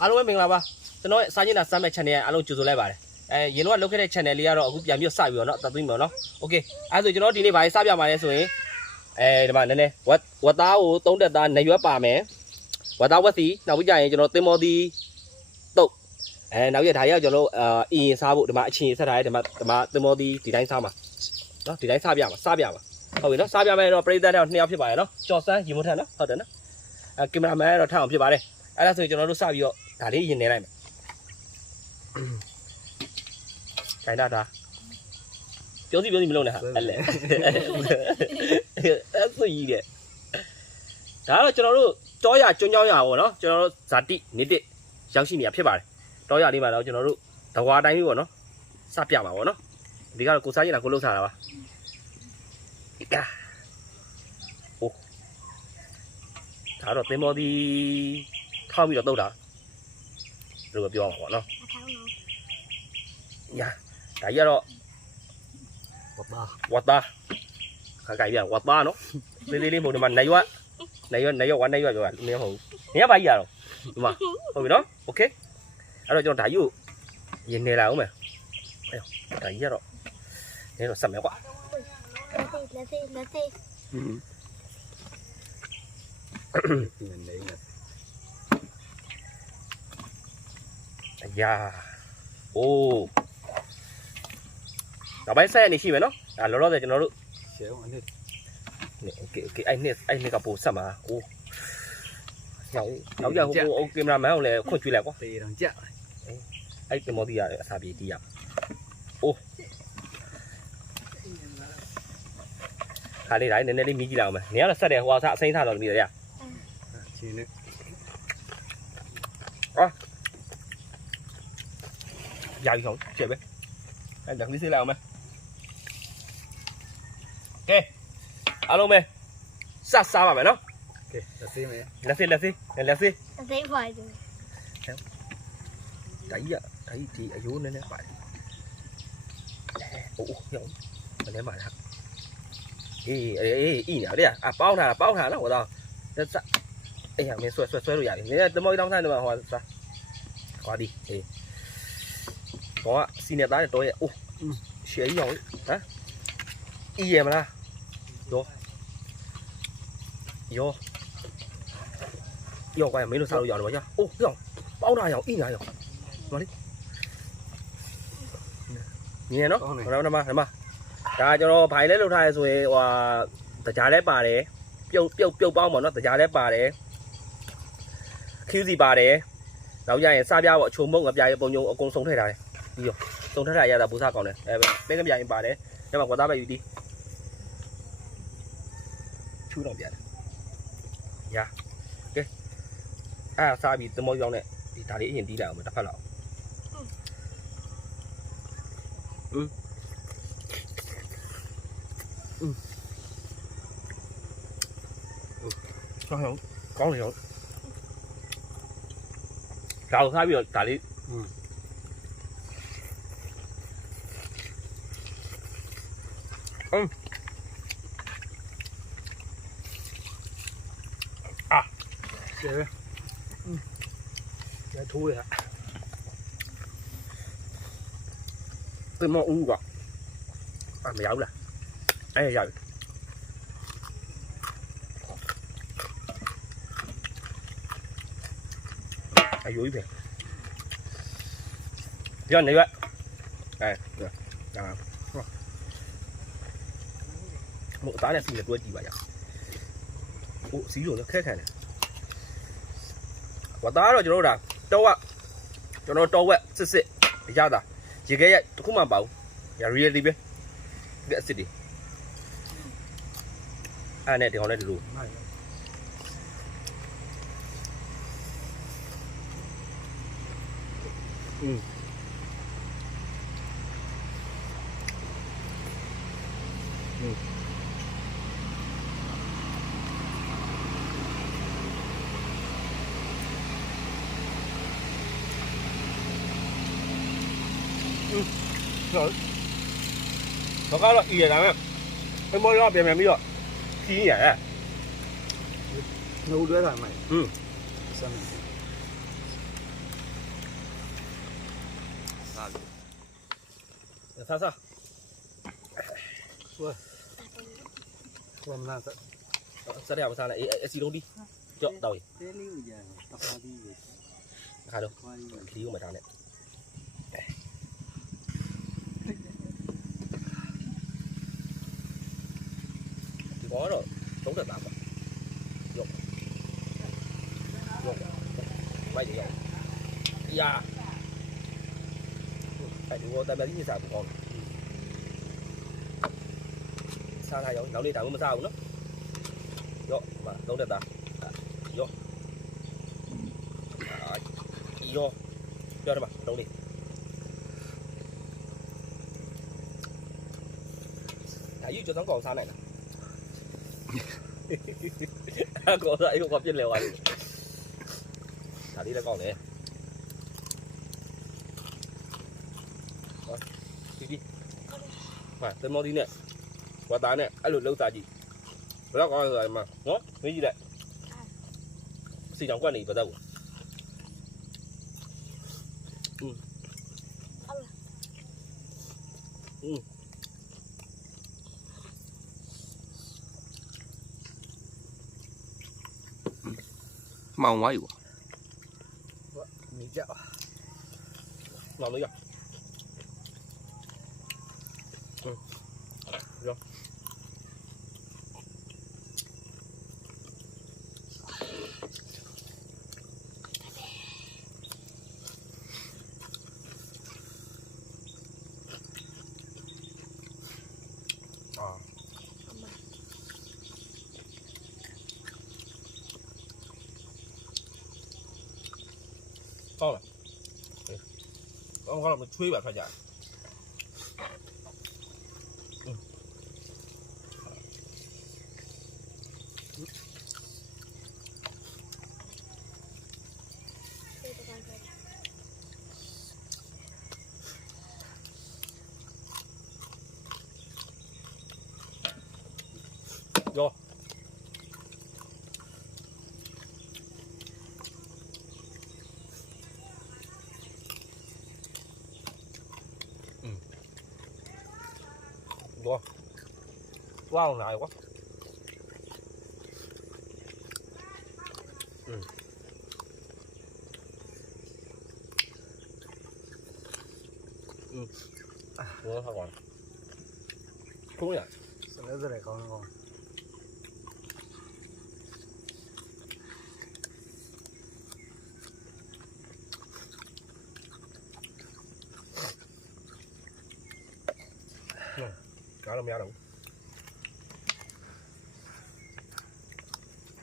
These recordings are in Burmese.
အားလုံးပဲမင်္ဂလာပါကျွန်တော်စာချင်းတာစမ်းမဲ့ channel အားလုံးကြိုဆိုလိုက်ပါတယ်ရင်တော့လုပ်ခဲ့တဲ့ channel လေးကတော့အခုပြန်ပြီးစပြီးတော့เนาะတသွင်းပါเนาะ okay အဲဆိုကျွန်တော်ဒီနေ့ဘာလေးစပြမှာလဲဆိုရင်ဒီမှာနည်းနည်းဝတ်သားကို3တက်သားနေရွက်ပါမယ်ဝတ်သားဝက်စီနောက်ပြီးကြရင်ကျွန်တော်တင်မောသီးတုတ်နောက်ရဒါရောက်ကျွန်တော်အရင်စားဖို့ဒီမှာအချင်းဆက်ထားရဲဒီမှာတင်မောသီးဒီတိုင်းစားမှာเนาะဒီတိုင်းစားပြမှာဟုတ်ပြီเนาะစားပြမယ်တော့ပရိသတ်တော့2ယောက်ဖြစ်ပါတယ်เนาะကြော်စမ်းရေမထန်เนาะဟုတ်တယ်เนาะကင်မရာမန်တော့ထအောင်ဖြစ်ပါတယ်အဲ့ဒါဆိုကျွန်တော်တို့စပြီးတော့ဒါလေးရင်နေလိုက်မယ်ခိုင်တာပြောစီမလုပ်နဲ့ဟာအဲ့လေအဲ့ဆိုကြီးတဲ့ဒါတော့ကျွန်တော်တို့တောရကျွန်းကြောင်းရပါဘောเนาะကျွန်တော်တို့ဇာတိနေတစ်ရောက်ရှိနေရဖြစ်ပါတယ်တောရလေးမှာတော့ကျွန်တော်တို့တဝါတိုင်းလေးပေါ့เนาะစပြပါဘောเนาะဒီကတော့ကိုစားရင်တာကိုလှုပ်စားတာပါဟိုဒါတော့သင်္ဘောဒီထောက်ပြီးတော့တုတ်တာလို့ပြောမှာပေါ့เนาะညာဒါကြီးကတော့ဝတ်သားခါကြိုက်ပြန်ဝတ်သားနော်လေးမဟုတ်ဒီမှာနေရွက်ဝမ်းနေရွက်ပြောတာလူနေမဟုတ်ဘူးနေရပါကြီးရတော့ဒီမှာဟုတ်ပြီနော်โอเคအဲ့တော့ကျွန်တော်ဒါကြီးကိုရင်နေလာအောင်မယ်အဲ့ဒါကြီးကတော့နေတော့ဆက်မယ်ကွာလက်သေးအရာအိုးနောက်ပိုင်းဆက်ရနေရှိမယ်နော်ဒါလောလောဆယ်ကျွန်တော်တို့ရှယ်အောင်အဲ့โอเคအဲ့နှစ်ကပို့ဆက်မှာအိုးနောက်ရဟိုကင်မရာမန်ကိုလည်းခွင့်ကျွေးလိုက်ကွာတေးတော့ကြအဲ့ဒီမော်ဒီရအစာပြေးတီးရအိုးခါလေးတိုင်းနည်းနည်းလေးမြည်ကြည့်လိုက်အောင်မယ်နေရတော့ဆက်တယ်ဟိုအစားအစိမ်းထားတော့မြည်တယ်ရချင်းနဲ့dài không chạy bé anh đặt đi xe nào mày ok alo mày sao mà mày nó ok là xe phải rồi thấy thì ở dưới nên phải ủa không mình lấy mày hả ý nào đấy à bao thà nó của tao rất sợ ê mình xoay rồi vậy nên tôi mới đóng thay mà hòa sao qua đi thì có xin đẹp đá tôi ô xé rồi hả y em là vô quay mấy lô sao dọn được chưa ô dọn bao nào dọn y này rồi nó đi nghe nó đâu nằm mà ra cho nó phải lấy lô thai rồi và tờ trả lấy bà đấy tiêu bao mà nó tờ trả lấy bà đấy khi gì bà đấy đâu dài xa bao bọn chuồng mông gặp dài bao nhiêu ở con sống thế này nhiều sống thế này là bù sa còn này bên cái dài bà đấy nhưng mà của ta bây đi chú đồng biển nha ok sa bị tôi môi này thì ta để nhìn tí nào mà ta phát lọ có không có gì không cào sa bị ta đi Dạ. Dạ thui hả? Tôi mua uống quá. Mày giấu là. Ê rồi. Ai vui về. Giờ này vậy. Đây, được. Đó. Một tá này xin được luôn gì vậy ạ? Ủa, xí rồi nó khét này. Quả tá rồi cho nó đâu ạ cho nó đâu vậy xịt ra đó chỉ cái không mà bảo nhà riêng đi biết cái xịt đi này thì họ này được rồi rồi nó có loại gì lắm em cái môi nó bèm đi rồi khí nhỉ nấu đứa rồi mày စားပြီ စားစား 我们那是 စားရမစားနဲ့အေးအစီလုံးဒီကြော့တော့ 这里有家，大花地有， ခါတော့ 花地有。 ခီးကိုမထားနဲ့ဒီကောတော့သုံးသက်သားပါရော့မိုက်တယ်ရော့ယာအဲ့ဒီတော့တမန်ကြီးစားဘူးကောင်းစားလိုက်ရောနောက်နေ့ဒါမှမစားဘူးနော်ရော့မသုံးသက်သားရော့ရော့ပြောတယ်ပါလုံးလေးဒါယူကြောင်ကောင်းစားနိုင်လားအဲ့ကောစားအဲ့ကောပြစ်လဲသွားတယ်ဒါလေးလည်းကောင်းတယ်ဒီဟာတမော်ဒီနဲ့ဝါသားနဲ့အဲ့လိုလှုပ်စားကြည့်ဘယ်တော့ကောင်းလဲဆိုမှနော်မေးကြည့်လိုက်စီတောင်ကွက်နေပါတော့မောင်ဝိုင်းပေါ့ 你家，老没有。有。啊。到了，对，然后我们吹吧，快点。有。哇，哇，哪有啊？我看过了，公园。现在是来搞那个。搞到没有？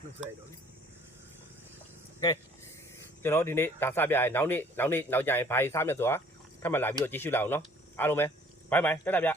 没晒着ကဲ嘞。ကျွန်တော်ဒီနေ့ဒါစပြရဲနောက်ကြရင်ဘာကြီးစားမယ်ဆိုတာထပ်မလာပြီးတော့ကြည့်ရှုလိုက်အောင်နော်အားလုံးပဲဘိုင်ဘိုင်တက်တာဗျ